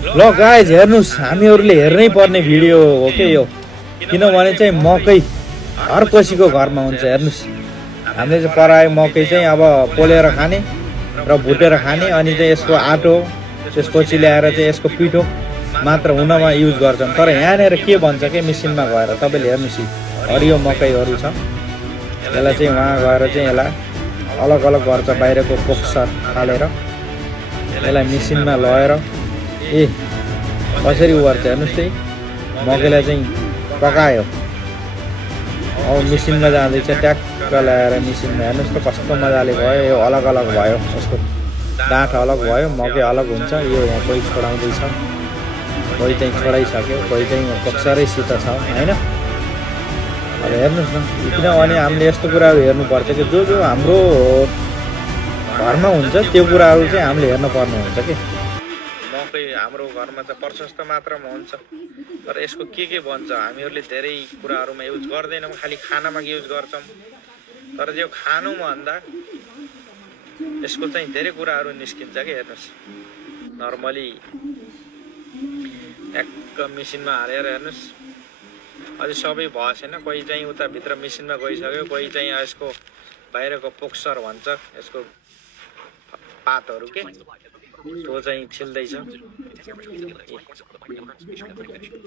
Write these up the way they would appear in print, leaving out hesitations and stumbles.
ल गाइज हेर्नुहोस्, हामीहरूले हेर्नै पर्ने भिडियो हो के यो, किनभने चाहिँ मकै हर कसैको घरमा हुन्छ। हेर्नुहोस्, हामीले चाहिँ परायो मकै चाहिँ अब पोलेर खाने र भुटेर खाने, अनि चाहिँ यसको आटो त्यसपछि ल्याएर चाहिँ यसको पिठो मात्र हुनमा युज गर्छन्। तर यहाँनिर के भन्छ के मेसिनमा गएर तपाईँले हेर्नुहोस्, हरियो मकैहरू छ, यसलाई चाहिँ वहाँ गएर चाहिँ यसलाई अलग अलग गर्छ, बाहिरको पोक्सर फालेर यसलाई मेसिनमा लगेर कसरी उर्छ हेर्नुहोस्। चाहिँ मकैलाई चाहिँ पकायो, अब मेसिनमा जाँदैछ, ट्याक्क ल्याएर मेसिनमा हेर्नुहोस् त कस्तो मजाले भयो। यो अलग अलग भयो, यसको डाँठ अलग भयो, मकै अलग हुन्छ। यो यहाँ कोही छोडाउँदैछ, कोही चाहिँ छोडाइसक्यो, कोही चाहिँ पोक्सरैसित छ होइन। अब हेर्नुहोस् न, किनभने हामीले यस्तो कुराहरू हेर्नुपर्छ कि जो हाम्रो घरमा हुन्छ त्यो कुराहरू चाहिँ हामीले हेर्नुपर्ने हुन्छ कि। मकै हाम्रो घरमा त प्रशस्त मात्रामा हुन्छ, तर यसको के भन्छ हामीहरूले धेरै कुराहरूमा युज गर्दैनौँ, खालि खानामा युज गर्छौँ। तर यो खानुमा भन्दा यसको चाहिँ धेरै कुराहरू निस्किन्छ कि। हेर्नुहोस्, नर्मली ट्याक्क मेसिनमा हालेर हेर्नुहोस्, अझै सबै भएको छैन, कोही चाहिँ उता भित्र मेसिनमा गइसक्यो, कोही चाहिँ यसको बाहिरको पोक्सर भन्छ यसको पातहरू के त्यो चाहिँ छिल्दैछ।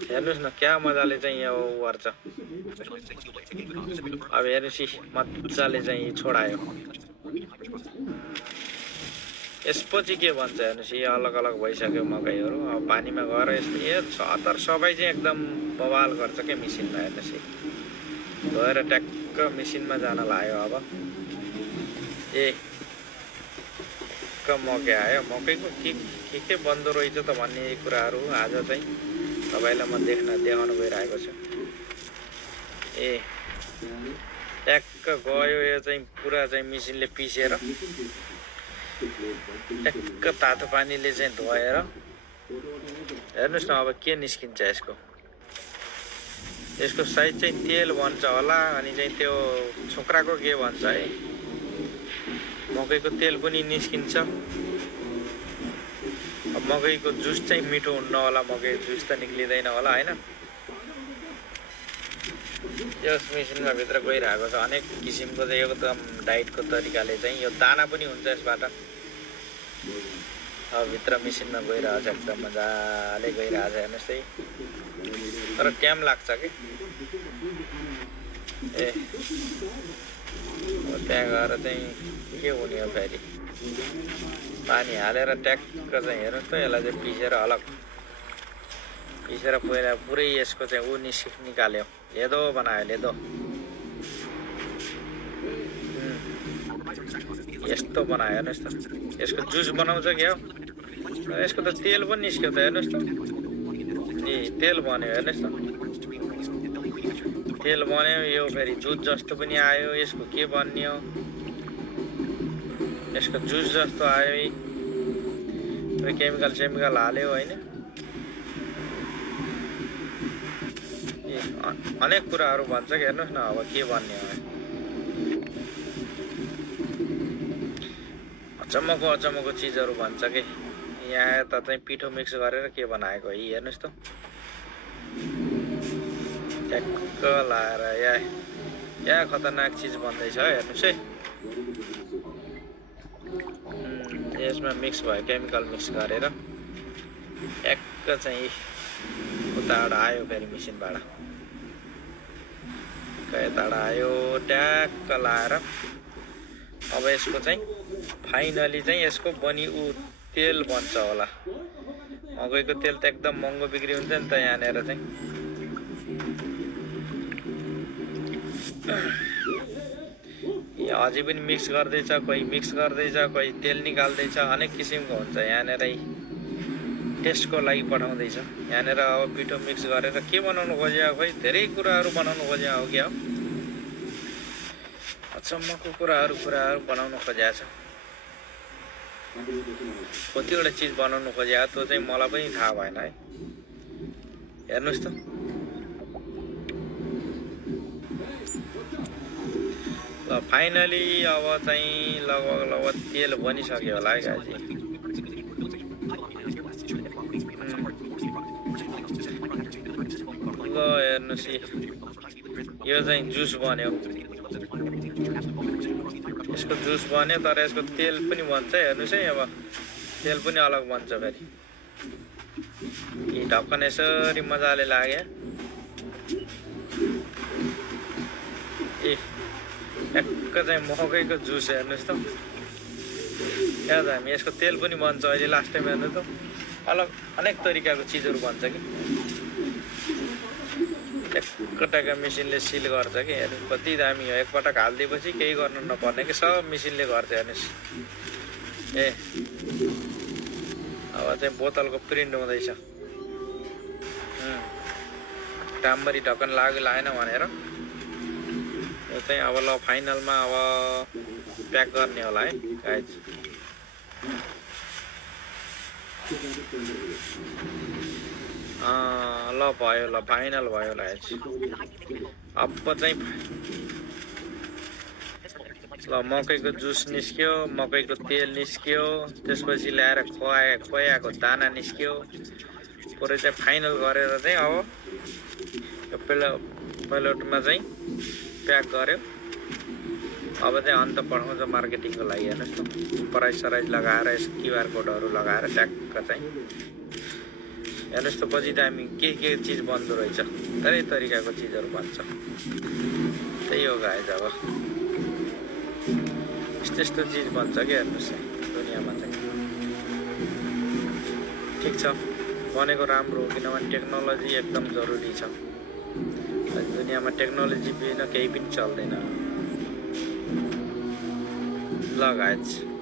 हेर्नुहोस् न क्या मजाले चाहिँ यो गर्छ। अब हेर्नुहोस् मजाले चाहिँ छोडायो। यसपछि के भन्छ हेर्नुहोस्, यो अलग अलग भइसक्यो मकैहरू। अब पानीमा गएर यस्तो छ, तर सबै चाहिँ एकदम बवाल गर्छ क्या मेसिनमा। हेर्नुहोस्, गएर ट्याक्क मेसिनमा जान लाग्यो। अब मकै आयो। मकैको के बन्दो रहेछ त भन्ने कुराहरू आज चाहिँ तपाईँलाई म देखाउन गइरहेको छु। ट्याक्क गयो, यो चाहिँ पुरा चाहिँ मेसिनले पिसेर ट्याक्क तातो पानीले चाहिँ धोएर हेर्नुहोस् न अब के निस्किन्छ यसको साइज चाहिँ तेल भन्छ होला, अनि चाहिँ त्यो छोक्राको के भन्छ है, मकैको तेल पनि निस्किन्छ। अब मकैको जुस चाहिँ मिठो हुन्न होला, मकै जुस त निक्लिँदैन होला होइन। यस मेसिनमा भित्र गइरहेको छ अनेक किसिमको चाहिँ एकदम डाइटको तरिकाले चाहिँ यो दाना पनि हुन्छ यसबाट। अब भित्र मेसिनमा गइरहेको छ, एकदम मजाले गइरहेको छ हेर्नुहोस् है, तर टाइम लाग्छ कि। त्यहाँ गएर चाहिँ के हुने हो, फेरि पानी हालेर ट्याक्क चाहिँ हेर्नुहोस् त यसलाई चाहिँ पिसेर पहिला पुरै यसको चाहिँ निकाल्यो, लेदो बनायो, लेदो यस्तो बनायो। हेर्नुहोस् त यसको जुस बनाउँछ क्या हो, यसको त तेल पनि निस्क्यो त हेर्नुहोस् त, तेल बन्यो हेर्नुहोस् त, तेल बन्यो। यो फेरि जुस जस्तो पनि आयो, यसको के बन्यो, यसको जुस जस्तो आयो, केमिकल हाल्यो होइन। अनेक कुराहरू भन्छ कि हेर्नुहोस् न अब के भन्ने हो। अचम्मको चिजहरू भन्छ कि यहाँ त चाहिँ पिठो मिक्स गरेर के बनाएको है, हेर्नुहोस् त ट्याक्क लाएर या खतरनाक चिज बन्दैछ हेर्नुहोस् है। यसमा मिक्स भयो, केमिकल मिक्स गरेर ट्याक्क चाहिँ उताबाट आयो, फेरि मेसिनबाट यताबाट आयो, ट्याक्क लाएर अब यसको चाहिँ फाइनली चाहिँ यसको तेल बन्छ होला। मकैको तेल त एकदम महँगो बिक्री हुन्छ नि त यहाँनिर चाहिँ। अझै पनि मिक्स गर्दैछ, कोही मिक्स गर्दैछ, कोही तेल निकाल्दैछ, अनेक किसिमको हुन्छ यहाँनिरै टेस्टको लागि पठाउँदैछ। यहाँनिर अब पिठो मिक्स गरेर के बनाउनु खोज्यो, खोइ धेरै कुराहरू बनाउनु खोज्यो हो क्या हो, अचम्मको कुराहरू बनाउनु खोजेको छ। कतिवटा चिज बनाउनु खोजेको त्यो चाहिँ मलाई पनि थाहा भएन है। हेर्नुहोस् त ल फाइनली अब चाहिँ लगभग तेल बनिसक्यो होला है गाजी। हेर्नुहोस् यो चाहिँ जुस बन्यो यसको जुस बन्यो तर यसको तेल पनि बन्छ हेर्नुहोस् है अब तेल पनि अलग बन्छ फेरि यी ढक्कन यसरी मजाले लाग्यो ए एक चाहिँ मकैको जुस हेर्नुहोस् त यहाँ त हामी यसको तेल पनि बन्छ अहिले लास्ट टाइम हेर्नु त अलग अनेक तरिकाको चिजहरू बन्छ कि एकपटक मेसिनले सिल गर्छ कि हेर्नु कति दामी हो एकपटक हालिदिएपछि केही गर्नु नपर्ने कि सब मेसिनले गर्छ हेर्नुहोस् ए अब चाहिँ बोतलको प्रिन्ट हुँदैछ राम्ररी ढक्कन लाग्यो लागेन भनेर यो चाहिँ अब ल फाइनलमा अब प्याक गर्ने होला है गाइज ल भयो ल फाइनल भयो गाइज अब चाहिँ ल मकैको जुस निस्क्यो मकैको तेल निस्क्यो त्यसपछि ल्याएर खोयाको दाना निस्क्यो पुरै चाहिँ फाइनल गरेर चाहिँ अब यो प्लेटमा चाहिँ प्याक गर्यो अब चाहिँ अन्त पठाउँछ मार्केटिङको लागि हेर्नुहोस् त प्राइस सराइज लगाएर यस क्युआर कोडहरू लगाएर ट्याक्क चाहिँ हेर्नुहोस् त पछि त हामी के चिज बन्दो रहेछ धेरै तरिकाको चिजहरू बन्छ त्यही हो गाइज अब यस्तो चिज बन्छ कि हेर्नुहोस् दुनियाँमा चाहिँ ठिक छ बनेको राम्रो हो किनभने टेक्नोलोजी एकदम जरुरी छ दुनियाँमा टेक्नोलोजी बिना केही पनि चल्दैन ल गाइज